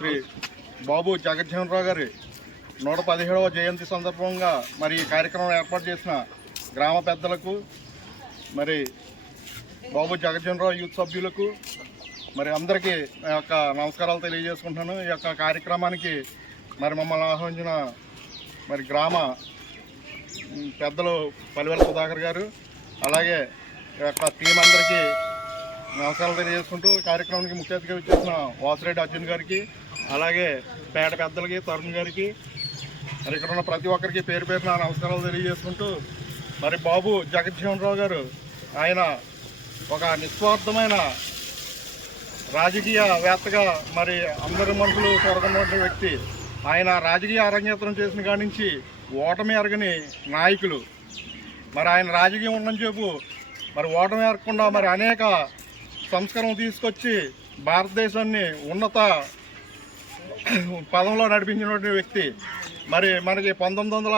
శ్రీ బాబు జగజ్జీవనరావు గారి నూట పదిహేడవ జయంతి సందర్భంగా మరి ఈ కార్యక్రమం ఏర్పాటు చేసిన గ్రామ పెద్దలకు మరి బాబు జగజ్జీవనరావు యూత్ సభ్యులకు మరి అందరికీ నా యొక్క నమస్కారాలు తెలియజేసుకుంటున్నాను. ఈ యొక్క కార్యక్రమానికి మరి మమ్మల్ని ఆహ్వానించిన మరి గ్రామ పెద్దలు పలివెల సుధాకర్ గారు అలాగే ఈ యొక్క టీం అందరికీ నమస్కారాలు తెలియజేసుకుంటూ కార్యక్రమానికి ముఖ్య అతిథిగా వచ్చేసిన వాసిరెడ్డి అర్జున్ గారికి అలాగే పేట పెద్దలకి తరుణ్ గారికి మరి ఇక్కడ ఉన్న ప్రతి ఒక్కరికి పేరు పేరున నమస్కారాలు తెలియజేసుకుంటూ మరి బాబు జగజ్జీవనరావు గారు ఆయన ఒక నిస్వార్థమైన రాజకీయ వేత్తగా మరి అందరి మనుషులు చూరగొన్నటువంటి వ్యక్తి. ఆయన రాజకీయ అరంగేత్రం చేసిన కాడి నుంచి ఓటమి ఎరగని నాయకులు. మరి ఆయన రాజకీయం ఉండని చెప్పు మరి ఓటమి ఎరగకుండా మరి అనేక సంస్కరణ తీసుకొచ్చి భారతదేశాన్ని ఉన్నత పదంలో నడిపించినటువంటి వ్యక్తి. మరి మనకి పంతొమ్మిది వందల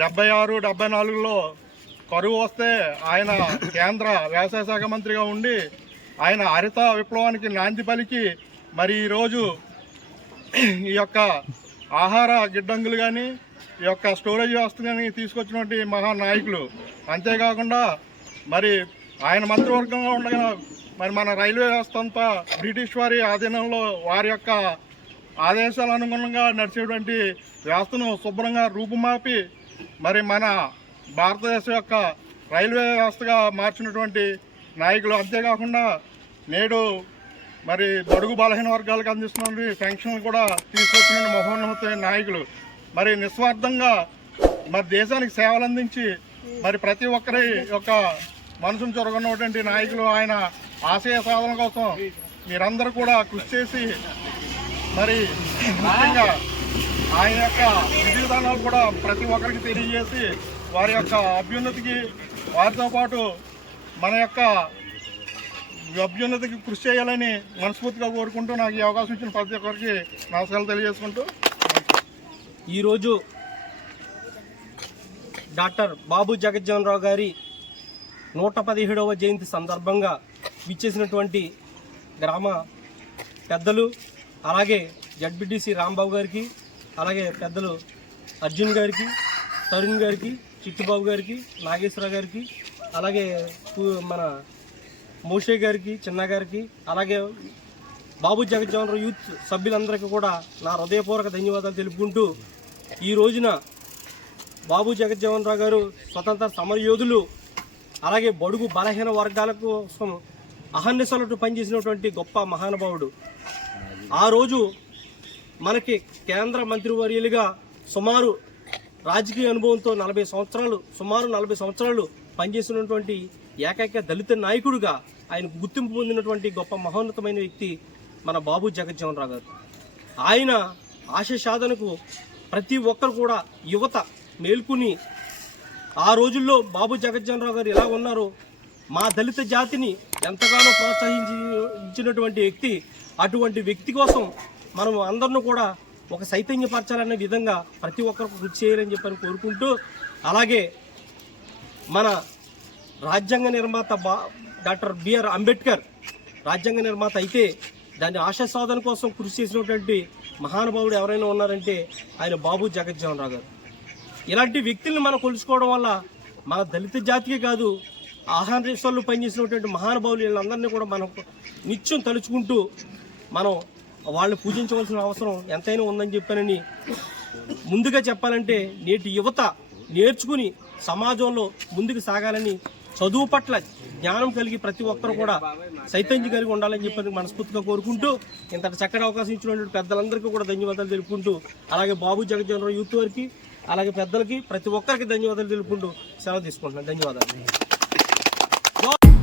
డెబ్బై ఆరు డెబ్బై నాలుగులో కరువు వస్తే ఆయన కేంద్ర వ్యవసాయ శాఖ మంత్రిగా ఉండి ఆయన హరిత విప్లవానికి నాంది పలికి మరి ఈరోజు ఈ యొక్క ఆహార గిడ్డంగులు కానీ ఈ యొక్క స్టోరేజ్ వ్యవస్థ కానీ తీసుకొచ్చినటువంటి మహానాయకులు అంతేకాకుండా మరి ఆయన మంత్రివర్గంగా ఉండగా మరి మన రైల్వే వ్యవస్థ అంతా బ్రిటిష్ వారి ఆధీనంలో వారి యొక్క ఆదేశాల అనుగుణంగా నడిచేటువంటి వ్యవస్థను శుభ్రంగా రూపుమాపి మరి మన భారతదేశం యొక్క రైల్వే వ్యవస్థగా మార్చినటువంటి నాయకులు. అంతేకాకుండా నేడు మరి బడుగు బలహీన వర్గాలకు అందిస్తున్న పెన్షన్ కూడా తీసుకొచ్చిన మహోన్నత నాయకులు. మరి నిస్వార్థంగా మరి దేశానికి సేవలు అందించి మరి ప్రతి ఒక్కరి యొక్క మనసును చొరగొన్నటువంటి నాయకులు ఆయన ఆశయ సాధన కోసం మీరందరూ కూడా కృషి చేసి మరి ముఖ్యంగా ఆయన యొక్క విధివిధానాలు కూడా ప్రతి ఒక్కరికి తెలియజేసి వారి యొక్క అభ్యున్నతికి వారితో పాటు మన యొక్క అభ్యున్నతికి కృషి చేయాలని మనస్ఫూర్తిగా కోరుకుంటూ నాకు ఈ అవకాశం ఇచ్చిన ప్రతి ఒక్కరికి నమస్కారాలు తెలియజేసుకుంటూ ఈరోజు డాక్టర్ బాబు జగజ్జీవనరావు గారి నూట పదిహేడవ జయంతి సందర్భంగా విచ్చేసినటువంటి గ్రామ పెద్దలు అలాగే జడ్బిడిసి రాంబాబు గారికి అలాగే పెద్దలు అర్జున్ గారికి తరుణ్ గారికి చిట్టుబాబు గారికి నాగేశ్వరరావు గారికి అలాగే మన మోషే గారికి చిన్న గారికి అలాగే బాబు జగజ్జీవనరావు యూత్ సభ్యులందరికీ కూడా నా హృదయపూర్వక ధన్యవాదాలు తెలుపుకుంటూ ఈ రోజున బాబు జగజ్జీవనరావు గారు స్వతంత్ర సమరయోధులు అలాగే బడుగు బలహీన వర్గాల కోసం అహర్నిశలటు పనిచేసినటువంటి గొప్ప మహానుభావుడు. ఆ రోజు మనకి కేంద్ర మంత్రివర్యులుగా సుమారు రాజకీయ అనుభవంతో నలభై సంవత్సరాలు సుమారు నలభై సంవత్సరాలు పనిచేసినటువంటి ఏకైక దళిత నాయకుడిగా ఆయన గుర్తింపు పొందినటువంటి గొప్ప మహోన్నతమైన వ్యక్తి మన బాబు జగజ్జీవన్ రావు గారు. ఆయన ఆశ సాధనకు ప్రతి ఒక్కరు కూడా యువత మేల్కొని ఆ రోజుల్లో బాబు జగజ్జీవన్ రావు గారు ఎలా ఉన్నారో మా దళిత జాతిని ఎంతగానో ప్రోత్సహించి ఇచ్చినటువంటి వ్యక్తి అటువంటి వ్యక్తి కోసం మనం అందరిని కూడా ఒక చైతన్యపరచాలనే విధంగా ప్రతి ఒక్కరికి కృషి చేయాలని చెప్పని కోరుకుంటూ అలాగే మన రాజ్యాంగ నిర్మాత బా డాక్టర్ బిఆర్ అంబేద్కర్ రాజ్యాంగ నిర్మాత అయితే దాని ఆశా సాధన కోసం కృషి చేసినటువంటి మహానుభావుడు ఎవరైనా ఉన్నారంటే ఆయన బాబు జగజ్జీవనరావు గారు. ఇలాంటి వ్యక్తుల్ని మనం కొలుచుకోవడం వల్ల మన దళిత జాతికే కాదు ఆహార దేశాల్లో పనిచేసినటువంటి మహానుభావులు వీళ్ళందరినీ కూడా మనం నిత్యం తలుచుకుంటూ మనం వాళ్ళని పూజించవలసిన అవసరం ఎంతైనా ఉందని చెప్పానని ముందుగా చెప్పాలంటే నేటి యువత నేర్చుకుని సమాజంలో ముందుకు సాగాలని చదువు పట్ల జ్ఞానం కలిగి ప్రతి ఒక్కరు కూడా సైతంజి కలిగి ఉండాలని చెప్పి మనస్ఫూర్తిగా కోరుకుంటూ ఇంతటి చక్కటి అవకాశం ఇచ్చినటువంటి పెద్దలందరికీ కూడా ధన్యవాదాలు తెలుపుకుంటూ అలాగే బాబు జగజ్జనరావు యూత్ వారికి అలాగే పెద్దలకి ప్రతి ఒక్కరికి ధన్యవాదాలు తెలుపుకుంటూ సెలవు తీసుకుంటున్నాను. ధన్యవాదాలు. Go.